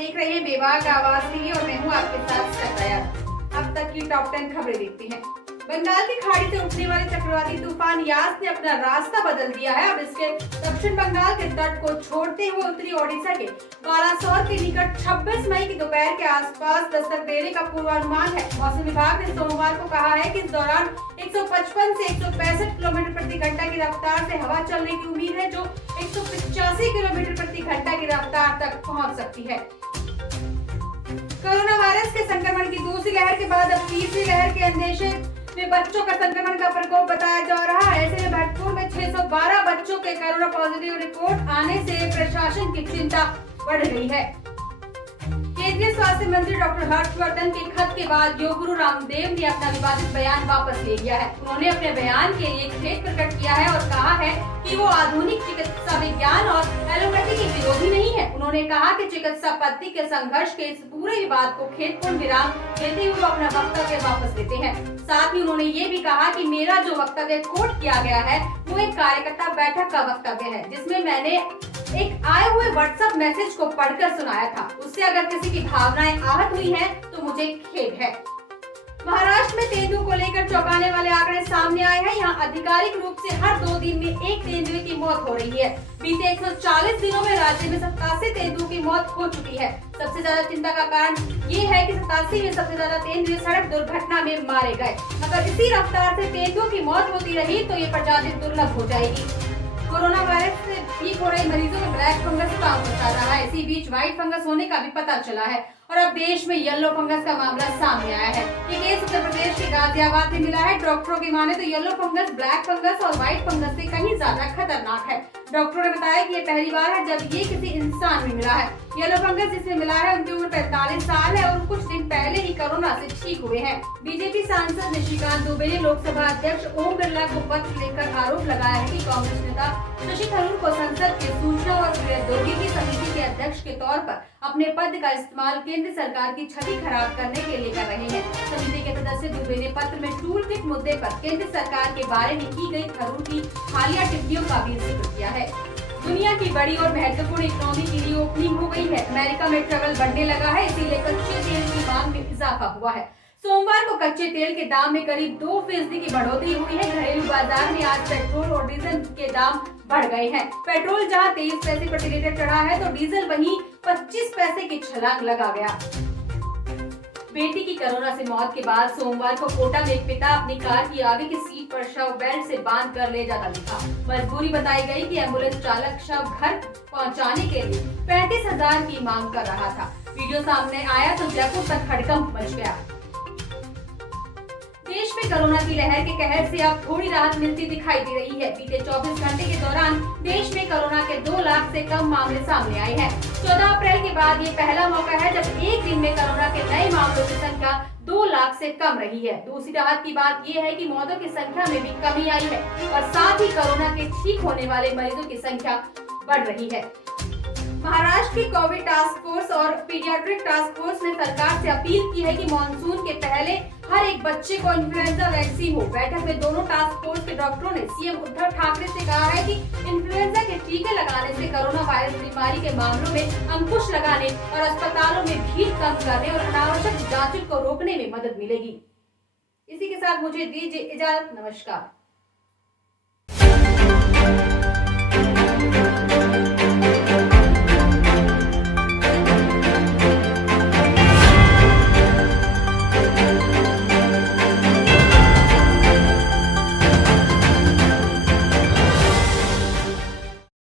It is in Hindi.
देख रहे हैं बेबाक आवाज टीवी और मैं हूं आपके साथ सतायत। अब तक की टॉप 10 खबरें देखते हैं। बंगाल की खाड़ी से उठने वाले चक्रवाती तूफान यास ने अपना रास्ता बदल दिया है। अब इसके दक्षिण बंगाल के तट को छोड़ते हुए उत्तरी ओडिशा के बालासोर के निकट 26 मई की दोपहर के आसपास दस्तक देने का पूर्वानुमान है। मौसम विभाग ने सोमवार को कहा है कि इस दौरान 155 से 165 किलोमीटर प्रति घंटा की रफ्तार से हवा चलने की उम्मीद है, जो 185 किलोमीटर प्रति घंटा की रफ्तार तक पहुंच सकती है। कोरोना वायरस के संक्रमण की दूसरी लहर के बाद अब तीसरी लहर के अंदेशे में बच्चों का संक्रमण का प्रकोप बताया जा रहा है। ऐसे में भरतपुर में 612 बच्चों के कोरोना पॉजिटिव रिपोर्ट आने से प्रशासन की चिंता बढ़ गई है। केंद्रीय स्वास्थ्य मंत्री डॉक्टर हर्षवर्धन के खत के बाद योग गुरु रामदेव ने अपना विवादित बयान वापस ले लिया है। उन्होंने अपने बयान के लिए खेद प्रकट किया है और कहा है कि वो आधुनिक चिकित्सा विज्ञान और एलोपैथी के विरोधी नहीं है। उन्होंने कहा कि चिकित्सा पद्धति के संघर्ष के इस पूरे विवाद को खेदपूर्ण विराम देते हुए अपना वक्तव्य वापस लेते हैं। साथ ही उन्होंने ये भी कहा कि मेरा जो वक्तव्य कोट किया गया है वो एक कार्यकर्ता बैठक का वक्तव्य है, जिसमें मैंने एक आए हुए व्हाट्सएप मैसेज को पढ़कर सुनाया था। उससे अगर किसी की भावनाएं आहत हुई हैं तो मुझे खेद है। महाराष्ट्र में तेंदुए को लेकर चौंकाने वाले आंकड़े सामने आए हैं। यहाँ आधिकारिक रूप से हर 2 दिन में एक तेंदुए की मौत हो रही है। बीते 140 दिनों में राज्य में 87 तेंदुओं की मौत हो चुकी है। सबसे ज्यादा चिंता का कारण ये है कि 87 में सबसे ज्यादा तेंदुए सड़क दुर्घटना में मारे गए। अगर इसी रफ्तार से तेंदुओं की मौत होती रही तो ये प्रजाति दुर्लभ हो जाएगी। कोरोना वायरस से ठीक हो रहे मरीजों में ब्लैक फंगस पांव फंसा रहा है। इसी बीच व्हाइट फंगस होने का भी पता चला है और अब देश में येलो फंगस का मामला सामने आया है। ये केस उत्तर प्रदेश के गाजियाबाद में मिला है। डॉक्टरों की माने तो येलो फंगस ब्लैक फंगस और व्हाइट फंगस से कहीं ज्यादा खतरनाक है। डॉक्टरों ने बताया कि ये पहली बार है जब ये किसी इंसान में मिला है। येलो फंगस जिसमें मिला है उनकी उम्र 45 साल है और कुछ दिन पहले ही कोरोना से ठीक हुए हैं। बीजेपी सांसद निशिकांत दुबे ने लोकसभा अध्यक्ष ओम बिरला को पत्र लिखकर आरोप लगाया है कि कांग्रेस नेता शशि थरूर को संसद के सूचना और प्रौद्योगिकी समिति के अध्यक्ष के तौर पर अपने पद का इस्तेमाल केंद्र सरकार की छवि खराब करने के लिए कर रहे हैं। समिति के सदस्य दुबे ने पत्र में टूल किट मुद्दे पर केंद्र सरकार के बारे में की गई थरूर की हालिया टिप्पणियों का भी जिक्र किया है। दुनिया की बड़ी और महत्वपूर्ण इकोनॉमी की रीओपनिंग हो गई है। अमेरिका में ट्रैवल बढ़ने लगा है, इसीलिए कच्चे तेल की मांग में इजाफा हुआ है। सोमवार को कच्चे तेल के दाम में करीब 2% की बढ़ोतरी हुई है। घरेलू बाजार में आज पेट्रोल और डीजल के दाम बढ़ गए हैं। पेट्रोल जहां 23 पैसे प्रति लीटर चढ़ा है तो डीजल वहीं 25 पैसे की छलांग लगा गया। बेटी की कोरोना से मौत के बाद सोमवार को कोटा में एक पिता अपनी कार की आगे की सीट पर शव बेल्ट से बांध कर ले जाता दिखा। मजबूरी बताई गई कि एम्बुलेंस चालक शव घर पहुंचाने के लिए 35,000 की मांग कर रहा था। वीडियो सामने आया तो जयपुर तक हड़कंप मच गया। देश में कोरोना की लहर के कहर से अब थोड़ी राहत मिलती दिखाई दे रही है। बीते 24 घंटे के दौरान देश में कोरोना के 2 लाख से कम मामले सामने आए हैं। 14 अप्रैल के बाद ये पहला मौका है जब एक दिन में कोरोना के नए मामलों की संख्या 2 लाख से कम रही है। दूसरी राहत की बात ये है कि मौतों की संख्या में भी कमी आई है और साथ ही कोरोना के ठीक होने वाले मरीजों की संख्या बढ़ रही है। महाराष्ट्र की कोविड टास्क फोर्स और पीडियाट्रिक टास्क फोर्स ने सरकार से अपील की है कि मानसून के पहले हर एक बच्चे को इन्फ्लुएंजा वैक्सीन हो। बैठक में दोनों टास्क फोर्स के डॉक्टरों ने सीएम उद्धव ठाकरे से कहा है कि इन्फ्लुएंजा के टीके लगाने से कोरोना वायरस बीमारी के मामलों में अंकुश लगाने और अस्पतालों में भीड़ कम करने और अनावश्यक जांचों को रोकने में मदद मिलेगी। इसी के साथ मुझे दीजिए इजाजत। नमस्कार।